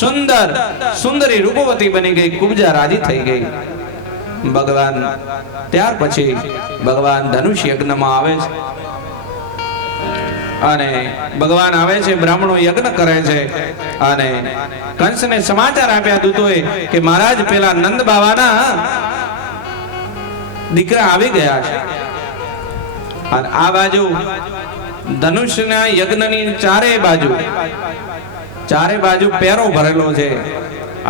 સુંદર સુંદરી રૂપવતી બની ગઈ, કુબજા રાજી થઈ ગઈ। ભગવાન ત્યાર પછી ભગવાન ધનુષ યજ્ઞમાં આવે છે અને ભગવાન આવે છે, બ્રાહ્મણો યજ્ઞ કરે છે અને કંસને સમાચાર આપ્યા દૂતોએ કે મહારાજ પેલા નંદ બાવાના દીકરા આવી ગયા છે। અને આ બાજુ ધનુષના યજ્ઞની ચારે બાજુ પેરો ભરેલો છે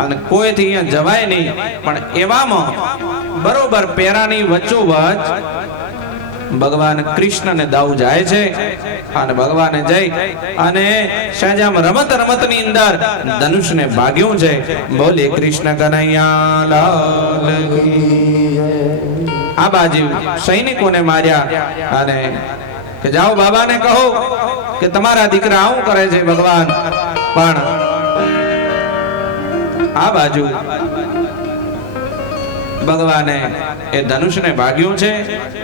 અને કોઈથી અહીંયા જવાય નહીં, પણ એવામાં બરોબર પેરાની વચ્ચોવચ ભગવાન કૃષ્ણને દાવ જાય છે અને ભગવાને જઈ અને સહેજામ રમતની અંદર ધનુષને ભાગ્યું છે। બોલે કૃષ્ણ કનૈયા લાલ કી જય। આ બાજુ સૈનિકોને માર્યા અને કે જાઓ બાબાને કહો કે તમારા દીકરા આવું કરે છે ભગવાન, પણ આ બાજુ ભગવાને એ ધનુષને ભાગ્યું છે।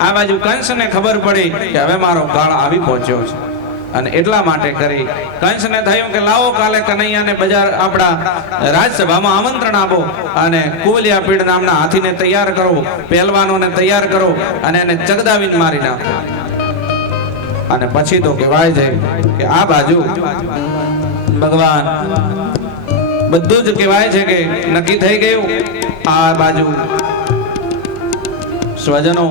આ બાજુ કંસને ખબર પડી કે હવે મારો કાળ આવી પહોંચ્યો છે અને એટલા માટે કરી કંસને થયું કે લાવો કાલે કનૈયાને બજાર આપણા રાજસભામાં આમંત્રણ આપો અને કુવલિયા પીડ નામના હાથીને તૈયાર કરો, પહેલવાનોને તૈયાર કરો અને એને ચગદાવીને મારી નાખો। અને પછી તો કહેવાય છે કે આ બાજુ ભગવાન બધું જ કહેવાય છે કે નક્કી થઈ ગયું। આ બાજુ સ્વજનો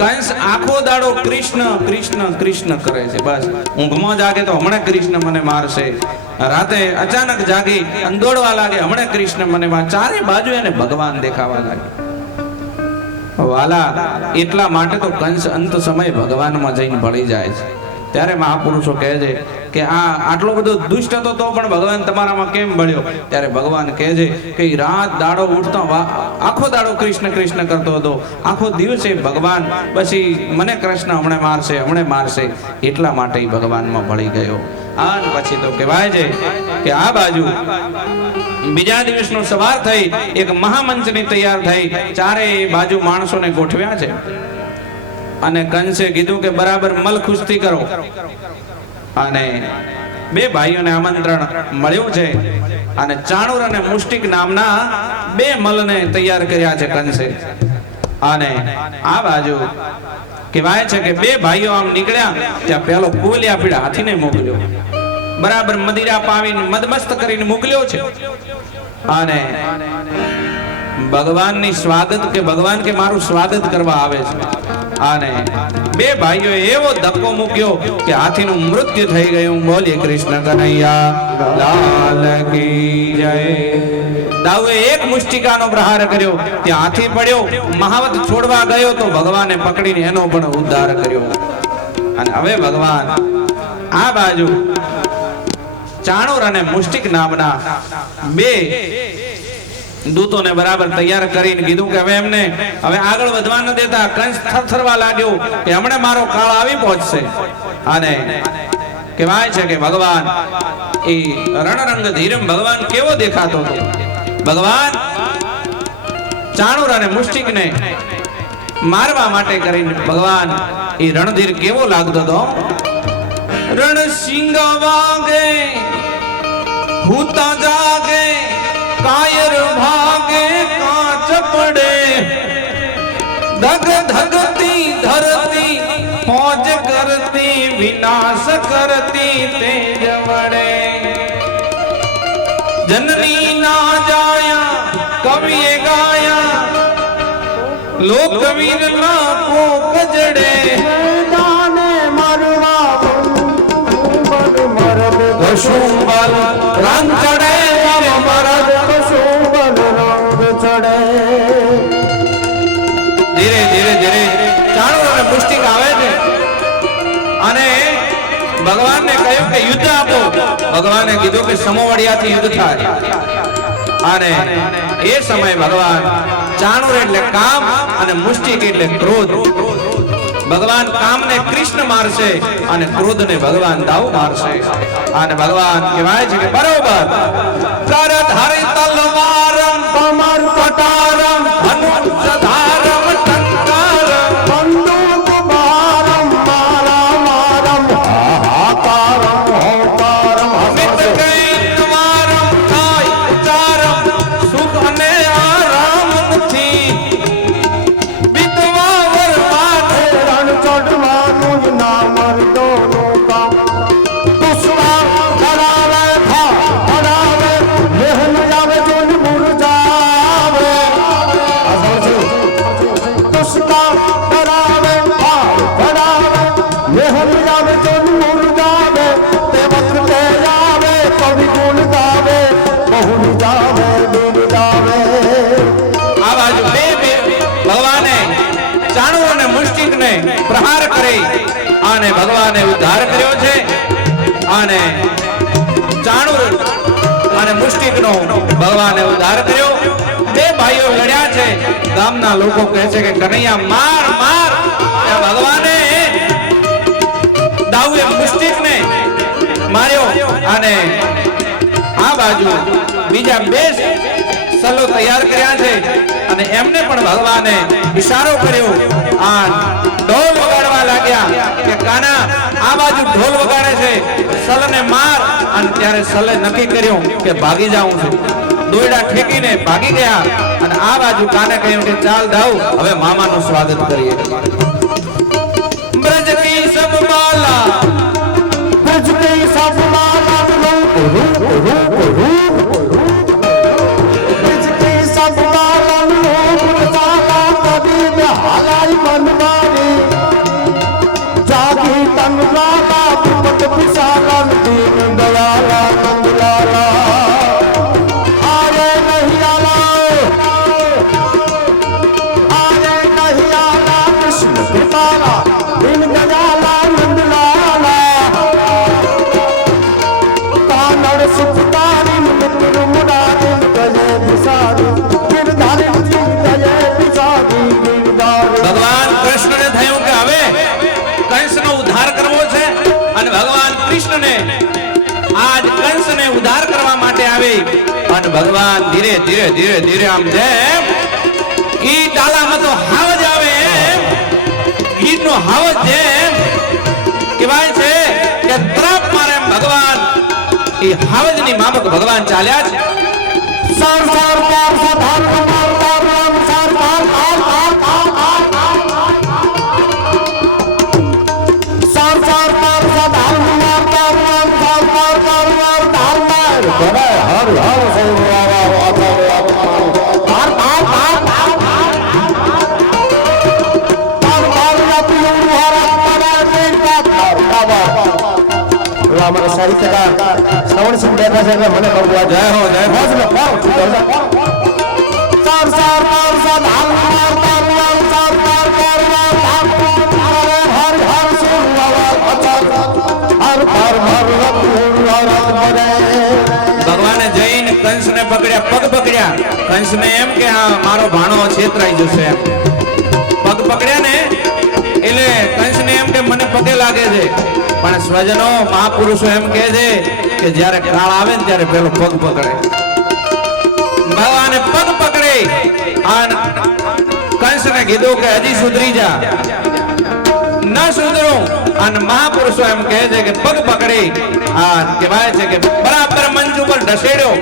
કંસ આખો દાડો કૃષ્ણ કૃષ્ણ કૃષ્ણ કરે છે, બસ ઊંઘમાં જાગે તો હમણાં કૃષ્ણ મને મારશે, રાતે અચાનક જાગી દોડવા લાગે હમણાં કૃષ્ણ મને માર, ચારે બાજુ એને ભગવાન દેખાવા લાગે। વાલા એટલા માટે તો કંસ અંત સમય ભગવાનમાં જઈને ભળી જાય છે। ત્યારે મહાપુરુષો કહે છે કે આ આટલો બધો દુષ્ટ હતો તો પણ ભગવાન તમારામાં કેમ ભળ્યો? ત્યારે ભગવાન કહે છે કે રાત દાડો ઉઠતો આખો દાડો કૃષ્ણ કૃષ્ણ કરતો હતો, આખો દિવસે ભગવાન પછી મને કૃષ્ણ હમણે મારશે એટલા માટે ભગવાનમાં ભળી ગયો। અને પછી તો કહેવાય છે કે આ બાજુ બીજા દિવસનો સવાર થઈ એક મહામંચની તૈયાર થઈ, ચારે બાજુ માણસોને ગોઠવ્યા છે અને કંસે કીધું કે બરાબર મલ ખુસ્તી કરો અને બે ભાઈઓને આમંત્રણ મળ્યું છે અને ચાણુર અને મુષ્ટિક નામના બે મલને તૈયાર કર્યા છે કંસે। અને આ બાજુ કહેવાય છે કે બે ભાઈઓ આમ નીકળ્યા ત્યાં પેલો કુવલિયા પીડ હાથીને મોકલ્યો, બરાબર મદિરા પાવીને મદમસ્ત કરીને મોકલ્યો છે અને ભગવાનની સ્વાગત કે ભગવાન કે મારું સ્વાગત કરવા આવે છે। અને બે ભાઈઓએ એવો ધક્કો મૂક્યો કે હાથીનું મૃત્યુ થઈ ગયું। બોલીએ કૃષ્ણ કનૈયા લાલ કી જય। દાવે એક મુષ્ટિકાનો પ્રહાર કર્યો, ત્યાં હાથી પડ્યો, મહાવત છોડવા ગયો તો ભગવાને પકડીને એનો પણ ઉદ્ધાર કર્યો। અને હવે ભગવાન આ બાજુ ચાણુર અને મુષ્ટિક નામના બે દૂતોને બરાબર તૈયાર કરીને કીધું કે હવે એમને હવે આગળ વધવા ન દેતા। કંસ થરથરવા લાગ્યો કે હમણાં મારો કાળ આવી પહોંચશે। અને કહેવાય છે કે ભગવાન એ રણરંગ ધીરમ ભગવાન કેવો દેખાતો હતો? ભગવાન ચાણુર અને મુષ્ટિકને મારવા માટે કરીને ભગવાન એ રણધીર કેવો લાગતો હતો? રણ સિંહ વાગે ભૂતા જાગે, કાયર ભાગે કાચ પડે, ધગ ધગતી ધરતી ફौज કરતી વિનાશ કરતી તેજ વડે। જનની ના જાયા કવિએ ગાયા, લોકવીર ના કોક જડે, દાને મરવા મરદ કશુંબલ રંગ ચડે, મરદ કશુંબલ રંગ ચડે। ધીરે ધીરે ધીરે ચાણુર અને મુષ્ટિક આવે છે અને ભગવાનને કહ્યું કે યુદ્ધ આપો। ભગવાને કીધું કે સમોવડિયાથી યુદ્ધ થાય। અને એ સમય ભગવાન ચાણુર એટલે કામ અને મુષ્ટિક એટલે ક્રોધ। ભગવાન કામને કૃષ્ણ મારશે અને ક્રોધને ભગવાન દાવ મારશે। અને ભગવાન કહેવાય છે કે બરોબર કર ધારી તલવારમ કમર કટારમ ધનુષ ધારમ ટંકારમ બંદૂક ભારમ મારા મારમ હાહાકારમ હોકારમ મિત્ર ભગવાને ઉદ્ધાર કર્યો. બે ભાઈઓ લડ્યા છે. ગામના લોકો કહે છે કે કનૈયા માર માર. ભગવાને દાઉએ મુસ્તિકને માર્યો અને આ બાજુ બીજા બે સલો તૈયાર કર્યા છે અને એમને પણ ભગવાને ઈશારો કર્યો. આ ઢોલ વગાડવા લાગ્યા કે કાના આ બાજુ ઢોલ વગાડે છે, સલને માર. અને ત્યારે સલે નક્કી કર્યું કે ભાગી જાઉં છું. દોયડા ઠેકીને ભાગી ગયા અને આ બાજુ કાને કહ્યું કે ચાલ દાઉ હવે મામાનું સ્વાગત કરીએ. બ્રજ કી સબ માલા, બ્રજ કી સબ માલા, બ્રજ કી સબ માલા, ચાલા કદી में हालाई मनवारी, जागी तन लाला, पुपट विशाला, दीन दयाला, नंद लाला, आरे नहीं आला, आरे नहीं आला, कृष्ण कृपाला, दीन दयाला, नंद लाला, कानड़ सुखदारी, मित्र मुरारी, गजे विसारी, गिरधारी, गजे विसारी, गिरधारी. ભગવાન કૃષ્ણને થયું કે હવે કંસનો ઉદ્ધાર કરવો છે અને ભગવાન કૃષ્ણને આજ કંસને ઉદ્ધાર કરવા માટે આવે અને ભગવાન ધીરે ધીરે ધીરે ધીરે આમ જેમ ઈ ડાલામાં તો હાવજ આવે એમ ગીરનો હાવજ જેમ કહેવાય છે કે ત્રાપ મારે એમ ભગવાન ઈ હાવજની માફક ભગવાન ચાલ્યા છે. सार सार पार साधार कुमार पार राम सार पार पार पार पार पार सार सार पार साधार कुमार पार राम सार पार पार पार धार मार बड़े हर हर से वावा वावा पार पार पार पार पार पार रतियों भारत पड़ा देख पार पार राम साहित्यकार श्रवण सिंह बैठा છે મને કહું જય હો જય હો ને પાર સાર સાર પાર સાર હાલ માર પાર પાર સાર પાર પાર પાર હર હર સુર વાવા અચર હર હર હર રત બરે. ભગવાને જઈને કંસને પકડ્યા, પગ પકડ્યા. કંસને એમ કે આ મારો ભાણો છેતરાઈ જશે એમ પગ પકડ્યા ને એટલે કંસને એમ કે મને પગે લાગે છે. પણ સ્વજનો મહાપુરુષો એમ કહે છે કે જ્યારે કાળ આવે ને ત્યારે પેલો પગ પકડે. ભગવાને પગ પકડે અને કંસને કીધું કે હજી સુધરી જા, ન સુધરું. અને મહાપુરુષો એમ કહે છે કે પગ પકડી આ કહેવાય છે કે બરાબર મંચ ઉપર ઢસેડ્યો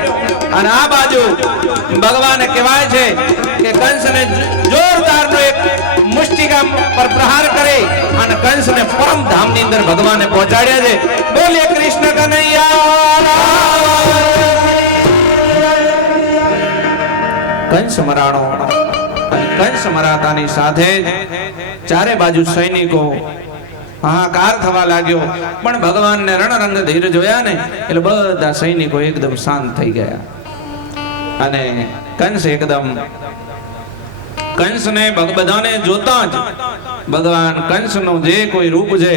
અને આ બાજુ ભગવાને કહેવાય છે કે કંસને જોરદારનો એક મુષ્ટિકા પર પ્રહાર કરે અને કંસને પરમ ધામની અંદર ભગવાને પહોંચાડ્યા છે. બોલે કૃષ્ણ કનૈયા. કંસ મરાણો અને કંસ મરાતાની સાથે ચારે બાજુ સૈનિકો હાહાકાર થવા લાગ્યો. પણ ભગવાનને રણરંગ ધીર જોયા ને એટલે બધા સૈનિકો એકદમ શાંત થઈ ગયા અને કંસ એકદમ કંસને બધાને જોતા જ ભગવાન કંસનું જે કોઈ રૂપ છે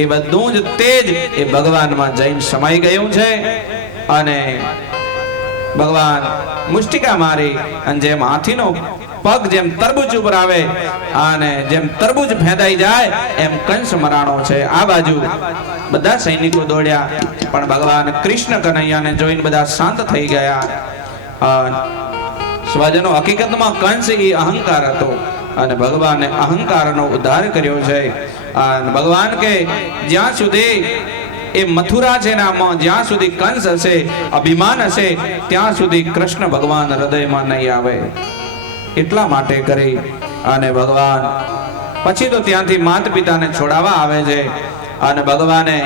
એ બધું જ તેજ એ ભગવાનમાં જઈને સમાઈ ગયું છે. અને ભગવાન મુષ્ટિકા મારી અને જેમ હાથીનો પગ જેમ તરબૂચ ઉપર આવે અને જેમ તરબૂચ ફેદાઈ જાય એમ કંસ મરાણો છે. આ બાજુ બધા સૈનિકો દોડ્યા પણ ભગવાન કૃષ્ણ કનૈયાને જોઈને બધા શાંત થઈ ગયા. સ્વજનો હકીકતમાં કંસ એ અહંકાર હતો અને ભગવાને અહંકારનો ઉદ્ધાર કર્યો છે. અને ભગવાન કે જ્યાં સુધી એ મથુરા છે નામાં જ્યાં સુધી કંસ હશે, અભિમાન હશે, ત્યાં સુધી કૃષ્ણ ભગવાન હૃદયમાં નહીં આવે. એટલા માટે કરી અને ભગવાન પછી તો ત્યાંથી માતા પિતાને છોડાવવા આવે છે અને ભગવાને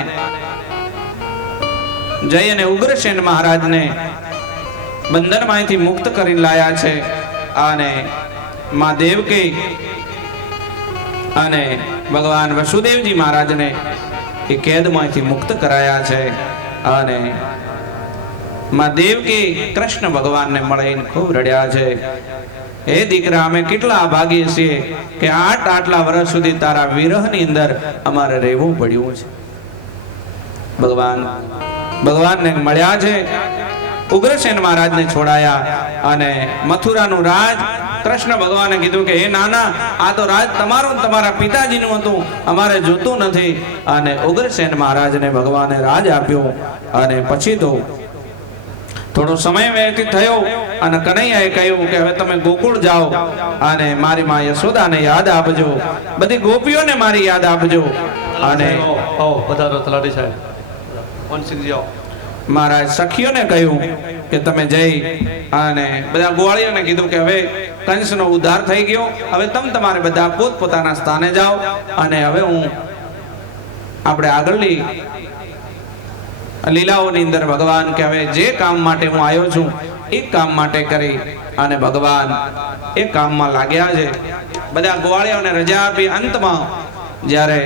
જઈ અને ઉગ્રસેન મહારાજને બંધનમાંથી મુક્ત કરીને લાયા છે અને માં દેવકી અને ભગવાન વસુદેવજી મહારાજને એ કેદમાંથી મુક્ત કરાયા છે. અને માં દેવકી કૃષ્ણ ભગવાનને મળીને ખૂબ રડ્યા છે. હે દીકરા, અમે કેટલા અભાગી છીએ કે આટલા વર્ષ સુધી તારા વિરહની અંદર અમારે રહેવું પડ્યું છે. ભગવાનને મળ્યા છે ઉગ્રસેન મહારાજને છોડાયા અને મથુરાનું રાજ કૃષ્ણ ભગવાને કીધું કે હે નાના, આ તો રાજ તમારું ને તમારા પિતાજીનું હતું, અમારે જોતું નથી. અને ઉગ્રસેન મહારાજને ભગવાને રાજ આપ્યું. અને પછી તો થોડો સમય વ્યતીત થયો અને કનૈયાએ કહ્યું કે હવે તમે ગોકુળ જાઓ અને મારી માં યશોદાને યાદ આપજો, બધી ગોપીઓને મારી યાદ આપજો. અને પધારો તલાટી સાહેબ, વનસિંહજી આવો. મહારાજ સખીઓને કહ્યું કે તમે જઈ અને બધા ગોવાળીઓને કીધું કે હવે કંસનો ઉદ્ધાર થઈ ગયો, હવે તમારે બધા પોતપોતાના સ્થાને જાઓ. અને હવે હું આપણે આગળની લીલાઓની અંદર ભગવાન કે હવે જે કામ માટે હું આવ્યો છું એ કામ માટે કરી અને ભગવાન એ કામમાં લાગ્યા છે. બધા ગોવાળીઓને રજા આપી અંતમાં જ્યારે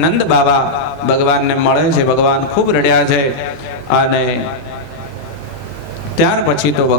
નંદ બાબા ભગવાનને મળે છે, ભગવાન ખૂબ રડ્યા છે. અને ત્યાર પછી તો